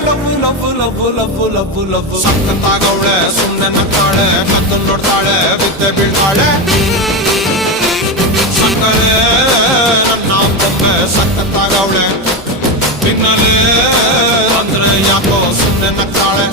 love love love love love love ಸಕ್ಕತ್ತಾಗವಳೆ ಸುಮ್ಮನೆ ನಕ್ಕಾಳೆ ಕದ್ದು ನೋಡ್ತಾಳೆ ಬಿದ್ದೆ ಬೀಳ್ತಾಳೆ ಸಕ್ಕರೆ ನನ್ನ ಬೊಮ್ಮೆ ಸಕ್ಕತ್ತಾಗವಳೆ ಬಿನ್ನಲೆ ಅಂದ್ರೆ ಯಾಕೋ ಸುಮ್ಮನೆ ನಕ್ಕಾಳೆ